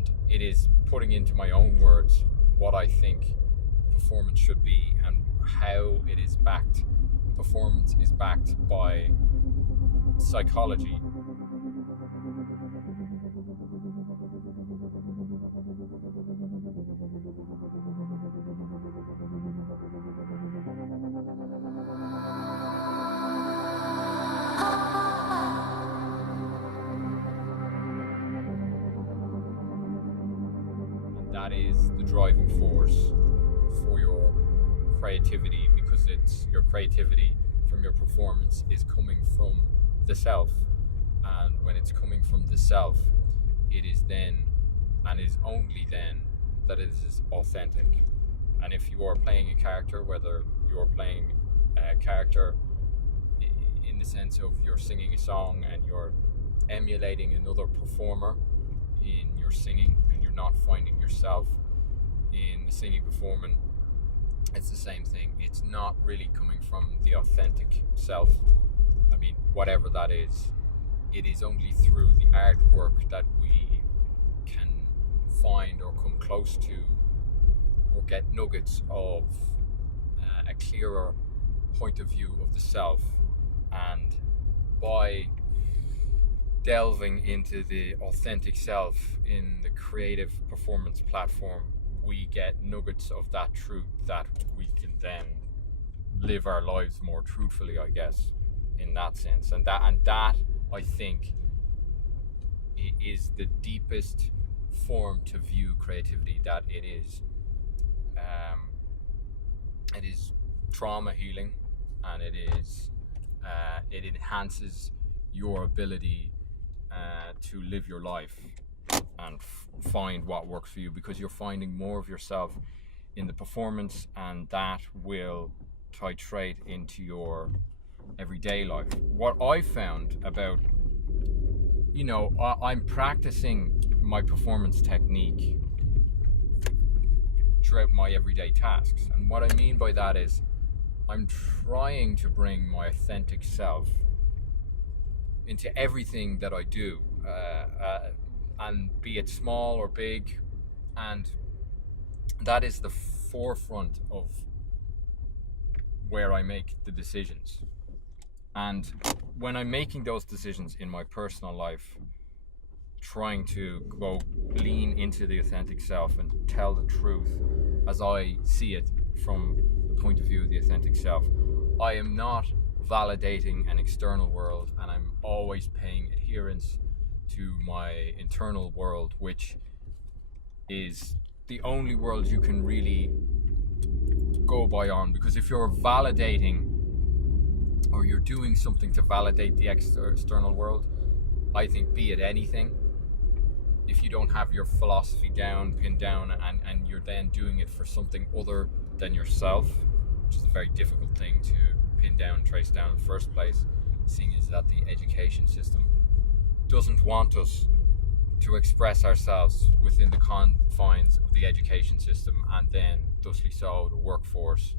and it is putting into my own words what I think performance should be and how it is backed. Performance is backed by psychology. That is the driving force for your creativity, because it's your creativity from your performance is coming from the self, and when it's coming from the self, it is then and is only then that it is authentic. And if you are playing a character, whether you're playing a character in the sense of you're singing a song and you're emulating another performer in your singing, and you're not finding yourself in the singing performance, it's the same thing. It's not really coming from the authentic self. I mean, whatever that is, it is only through the artwork that we can find or come close to or get nuggets of a clearer point of view of the self. And by delving into the authentic self in the creative performance platform, we get nuggets of that truth that we can then live our lives more truthfully, I guess, in that sense. And that I think is the deepest form to view creativity, that it is trauma healing, and it enhances your ability to live your life and find what works for you, because you're finding more of yourself in the performance, and that will titrate into your everyday life. What I found about, I'm practicing my performance technique throughout my everyday tasks, and what I mean by that is I'm trying to bring my authentic self into everything that I do, and be it small or big, and that is the forefront of where I make the decisions. And when I'm making those decisions in my personal life, trying to go lean into the authentic self and tell the truth as I see it from the point of view of the authentic self, I am not validating an external world, and I'm always paying adherence to my internal world, which is the only world you can really go by on. Because if you're validating, or you're doing something to validate the external world, I think, be it anything, if you don't have your philosophy pinned down, and you're then doing it for something other than yourself, which is a very difficult thing to pin down, trace down in the first place, seeing as that the education system doesn't want us to express ourselves within the confines of the education system, and then thusly so the workforce.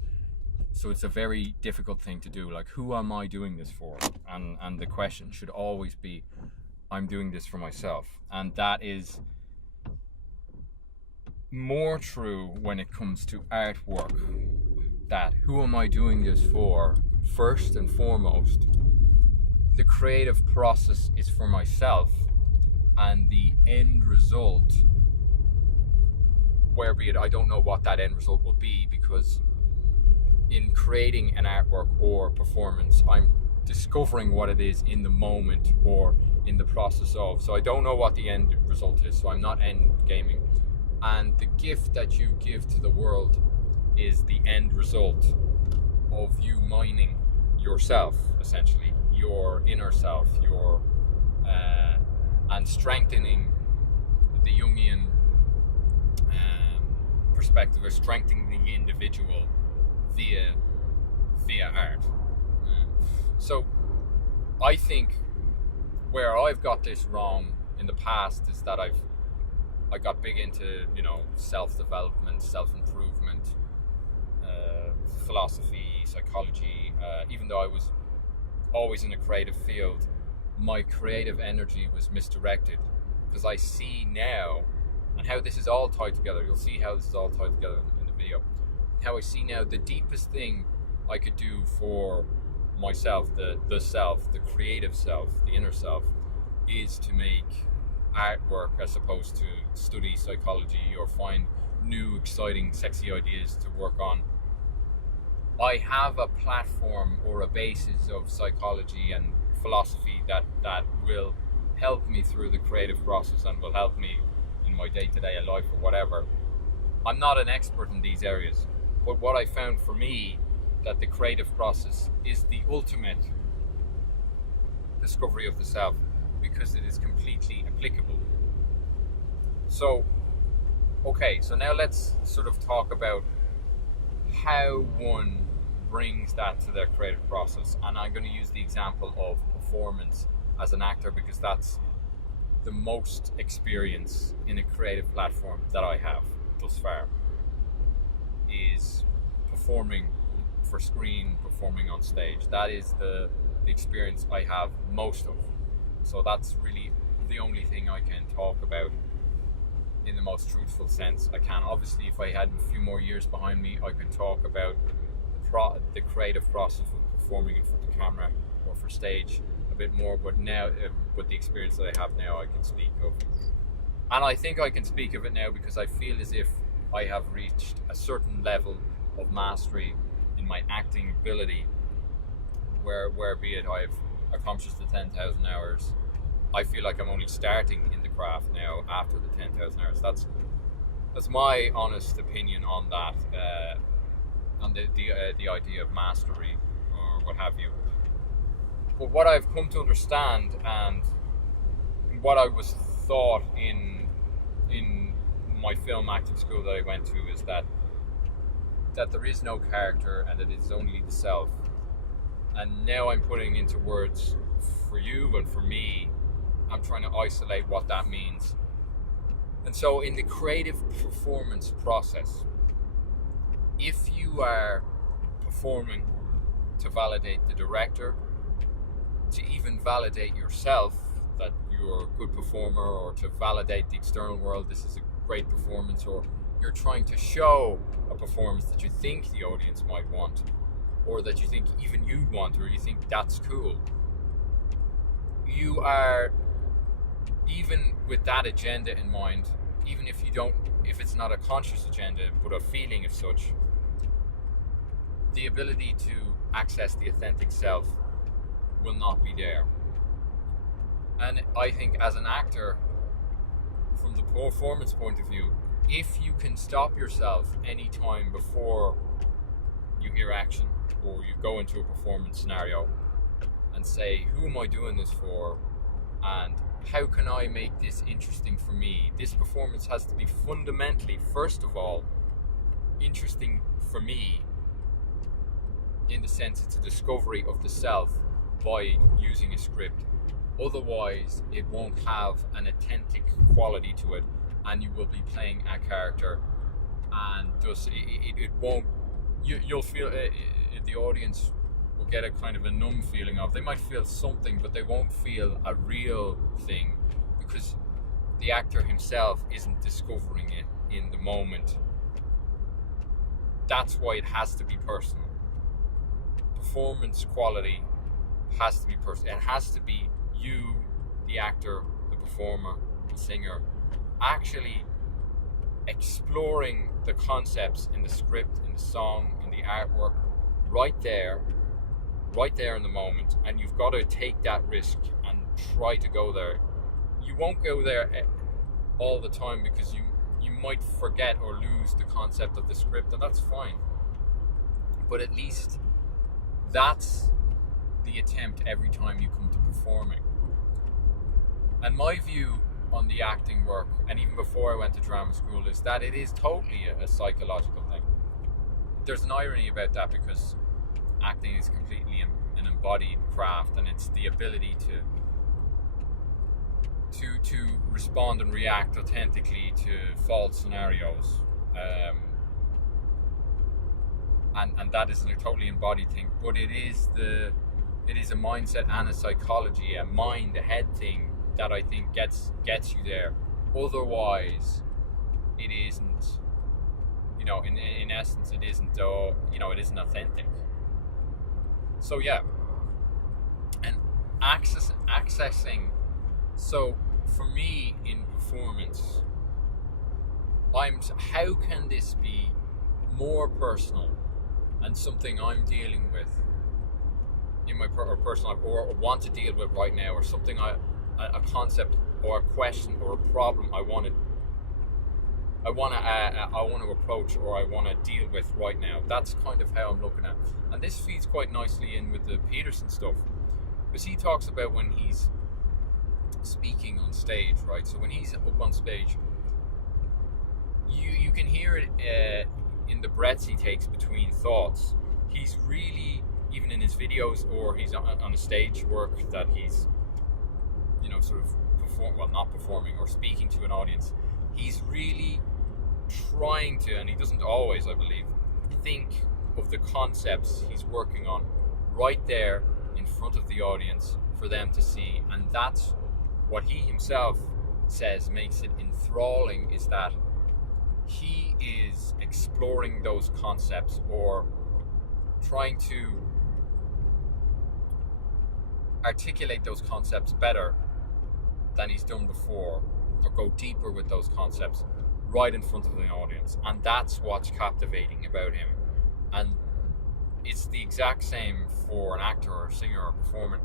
So it's a very difficult thing to do. Like, who am I doing this for? And the question should always be, I'm doing this for myself. And that is more true when it comes to artwork, that who am I doing this for? First and foremost, the creative process is for myself, and the end result, where be it, I don't know what that end result will be, because in creating an artwork or performance, I'm discovering what it is in the moment or in the process of. So I don't know what the end result is, so I'm not end gaming. And the gift that you give to the world is the end result of you mining yourself, essentially, your inner self, and strengthening the Jungian perspective, or strengthening the individual via art. So I think where I've got this wrong in the past is that I got big into, self-development, self-improvement, philosophy, psychology. Even though I was always in a creative field, my creative energy was misdirected, because I see now, how this is all tied together. You'll see how this is all tied together in the video. How I see now the deepest thing I could do for myself, the self, the creative self, the inner self, is to make artwork as opposed to study psychology or find new, exciting, sexy ideas to work on. I have a platform or a basis of psychology and philosophy that will help me through the creative process and will help me in my day-to-day life or whatever. I'm not an expert in these areas, but what I found for me, that the creative process is the ultimate discovery of the self, because it is completely applicable. So, okay, so now let's sort of talk about how one brings that to their creative process. And I'm going to use the example of performance as an actor, because that's the most experience in a creative platform that I have thus far, is performing for screen, performing on stage. That is the experience I have most of. So that's really the only thing I can talk about in the most truthful sense I can. Obviously, if I had a few more years behind me, I could talk about the creative process of performing in front of the camera or for stage a bit more, but now with the experience that I have now, I can speak of. And I think I can speak of it now because I feel as if I have reached a certain level of mastery in my acting ability, where be it I've accomplished the 10,000 hours, I feel like I'm only starting in the craft now after the 10,000 hours. That's my honest opinion on that, on the idea of mastery or what have you. But what I've come to understand, and what I was taught in my film acting school that I went to, is that there is no character and that it is only the self. And now I'm putting into words for you and for me, I'm trying to isolate what that means. And so in the creative performance process, if you are performing to validate the director, to even validate yourself that you're a good performer, or to validate the external world, this is a great performance, or you're trying to show a performance that you think the audience might want, or that you think even you want, or you think that's cool, you are, even with that agenda in mind, even if it's not a conscious agenda but a feeling of such, the ability to access the authentic self will not be there. And I think as an actor, from the performance point of view, if you can stop yourself any time before you hear action or you go into a performance scenario and say, who am I doing this for, and how can I make this interesting for me? This performance has to be fundamentally, first of all, interesting for me, in the sense it's a discovery of the self by using a script. Otherwise, it won't have an authentic quality to it, and you will be playing a character, and thus it won't. You'll feel the audience will get a kind of a numb feeling of. They might feel something, but they won't feel a real thing, because the actor himself isn't discovering it in the moment. That's why it has to be personal. Performance quality has to be personal. It has to be you, the actor, the performer, the singer, actually exploring the concepts in the script, in the song, in the artwork, right there in the moment. And you've got to take that risk and try to go there. You won't go there all the time, because you might forget or lose the concept of the script, and that's fine. But at least that's the attempt every time you come to performing. And my view on the acting work, and even before I went to drama school, is that it is totally a psychological thing. There's an irony about that, because acting is completely an embodied craft, and it's the ability to respond and react authentically to false scenarios, and that is a totally embodied thing. But it is a mindset and a psychology, a mind, a head thing that I think gets you there. Otherwise, isn't, in essence, it isn't, it isn't authentic. So yeah, and accessing. So for me in performance, how can this be more personal and something I'm dealing with in my personal life, or want to deal with right now, or something a concept or a question or a problem I want to approach, or I want to deal with right now. That's kind of how I'm looking at it. And this feeds quite nicely in with the Peterson stuff, because he talks about when he's speaking on stage, right? So when he's up on stage, you can hear it in the breaths he takes between thoughts. He's really, even in his videos, or he's on a stage work that he's, sort of not performing or speaking to an audience, he's really trying to, and he doesn't always, I believe, think of the concepts he's working on right there in front of the audience for them to see. And that's what he himself says makes it enthralling, is that he is exploring those concepts, or trying to articulate those concepts better than he's done before, or go deeper with those concepts right in front of the audience. And that's what's captivating about him. And it's the exact same for an actor or a singer or a performer.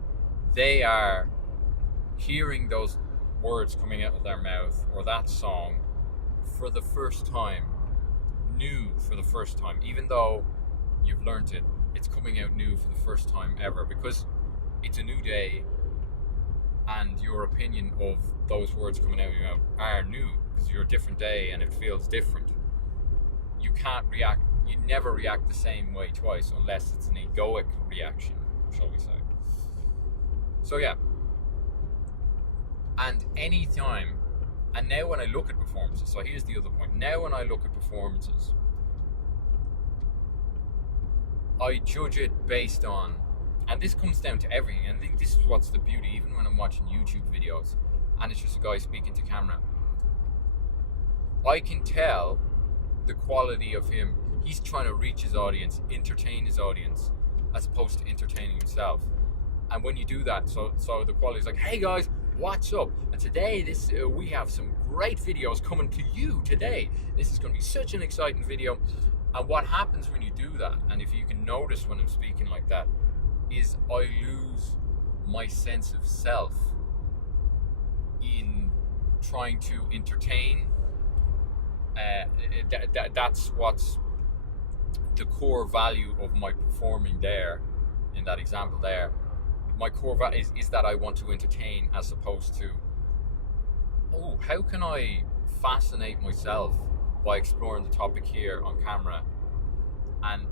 They are hearing those words coming out of their mouth, or that song, for the first time, new for the first time. Even though you've learnt it, it's coming out new for the first time ever, because it's a new day, and your opinion of those words coming out of your mouth are new, because you're a different day and it feels different. You never react the same way twice, unless it's an egoic reaction, shall we say. So yeah. And anytime, and now when I look at performances, so here's the other point. Now when I look at performances, I judge it based on, and this comes down to everything, and I think this is what's the beauty, even when I'm watching YouTube videos and it's just a guy speaking to camera, I can tell the quality of him. He's trying to reach his audience, entertain his audience, as opposed to entertaining himself. And when you do that, so the quality is like, hey guys, what's up? And today we have some great videos coming to you today. This is going to be such an exciting video. And what happens when you do that, and if you can notice when I'm speaking like that, is I lose my sense of self in trying to entertain. That's what's the core value of my performing there, in that example there. My core value is that I want to entertain, as opposed to, how can I fascinate myself by exploring the topic here on camera. And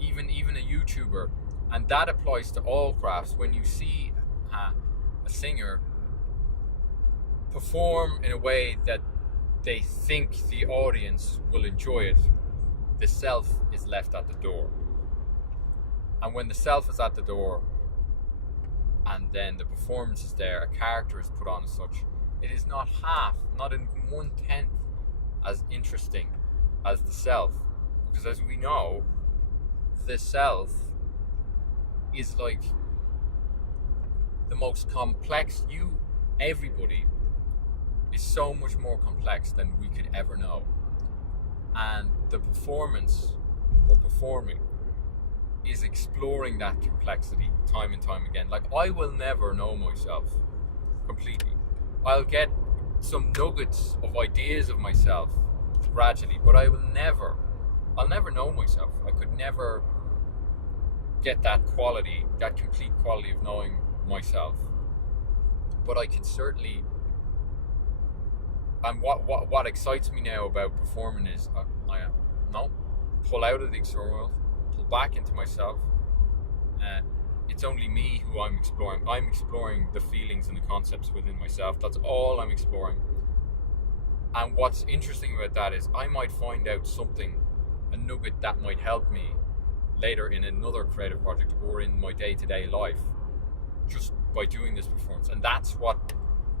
even a YouTuber, and that applies to all crafts. When you see a singer perform in a way that they think the audience will enjoy it, the self is left at the door. And when the self is at the door, and then the performance is there, a character is put on as such, it is not in 1/10 as interesting as the self. Because as we know, the self is like the most complex. Everybody is so much more complex than we could ever know. And the performance, or performing, is exploring that complexity time and time again. Like, I will never know myself completely. I'll get some nuggets of ideas of myself gradually, but I'll never know myself. I could never get that quality, that complete quality of knowing myself. But I can certainly, and what excites me now about performing is I pull out of the external world, pull back into myself. It's only me who I'm exploring. I'm exploring the feelings and the concepts within myself. That's all I'm exploring. And what's interesting about that is I might find out something, a nugget that might help me later in another creative project or in my day-to-day life, just by doing this performance. And that's what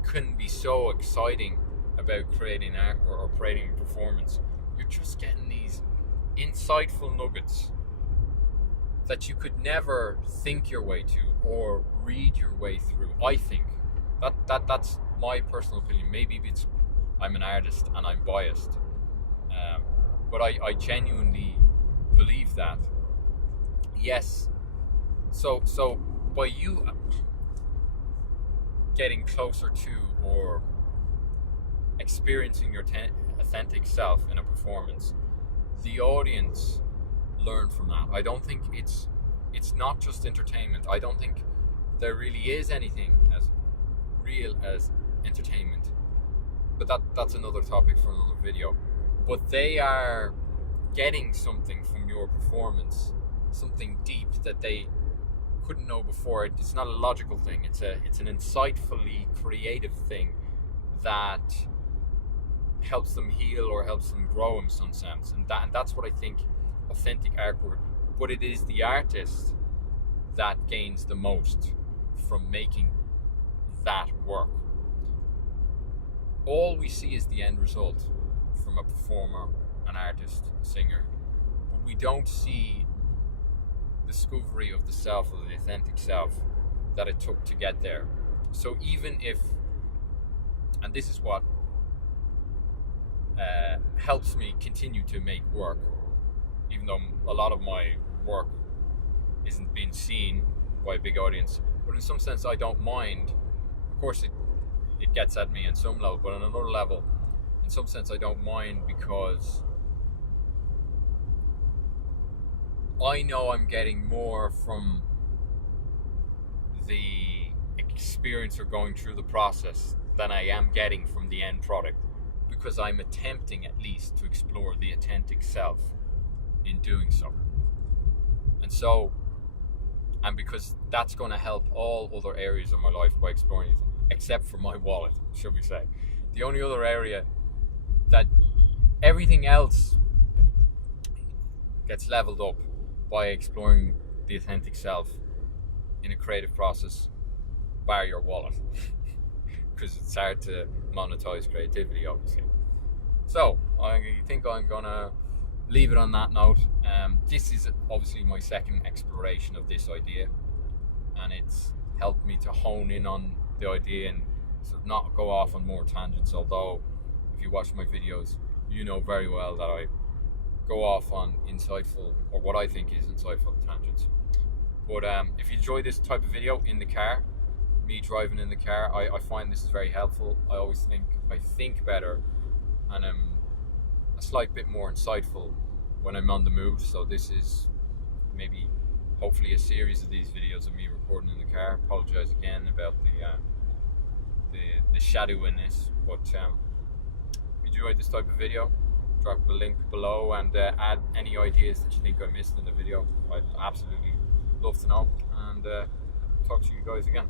can be so exciting about creating art or creating a performance, you're just getting these insightful nuggets that you could never think your way to or read your way through. I think that's my personal opinion. Maybe it's I'm an artist and I'm biased, but I genuinely believe that. Yes. So by you getting closer to or experiencing your authentic self in a performance, the audience learn from that. I don't think it's not just entertainment. I don't think there really is anything as real as entertainment. But that's another topic for another video. But they are getting something from your performance, something deep that they couldn't know before. It's not a logical thing. It's an insightfully creative thing that helps them heal or helps them grow in some sense. And that's what I think authentic artwork. But it is the artist that gains the most from making that work. All we see is the end result from a performer, an artist, a singer, but we don't see the discovery of the self, of the authentic self that it took to get there. So even if, and this is what helps me continue to make work, even though a lot of my work isn't being seen by a big audience, but in some sense I don't mind. Of course it gets at me on some level, but on another level, in some sense I don't mind, because I know I'm getting more from the experience or going through the process than I am getting from the end product, because I'm attempting at least to explore the authentic self in doing so. And because that's going to help all other areas of my life by exploring it, except for my wallet, should we say. The only other area that everything else gets leveled up by exploring the authentic self in a creative process, bar your wallet, because it's hard to monetize creativity, obviously. So I think I'm gonna leave it on that note. This is obviously my second exploration of this idea, and it's helped me to hone in on the idea and sort of not go off on more tangents, although if you watch my videos you know very well that I go off on insightful, or what I think is insightful, tangents. But if you enjoy this type of video in the car, me driving in the car, I find this is very helpful. I always think I think better and I'm a slight bit more insightful when I'm on the move. So this is maybe hopefully a series of these videos of me recording in the car. Apologize again about the shadow in this, but if you enjoyed this type of video, drop the link below and add any ideas that you think I missed in the video. I'd absolutely love to know, and talk to you guys again.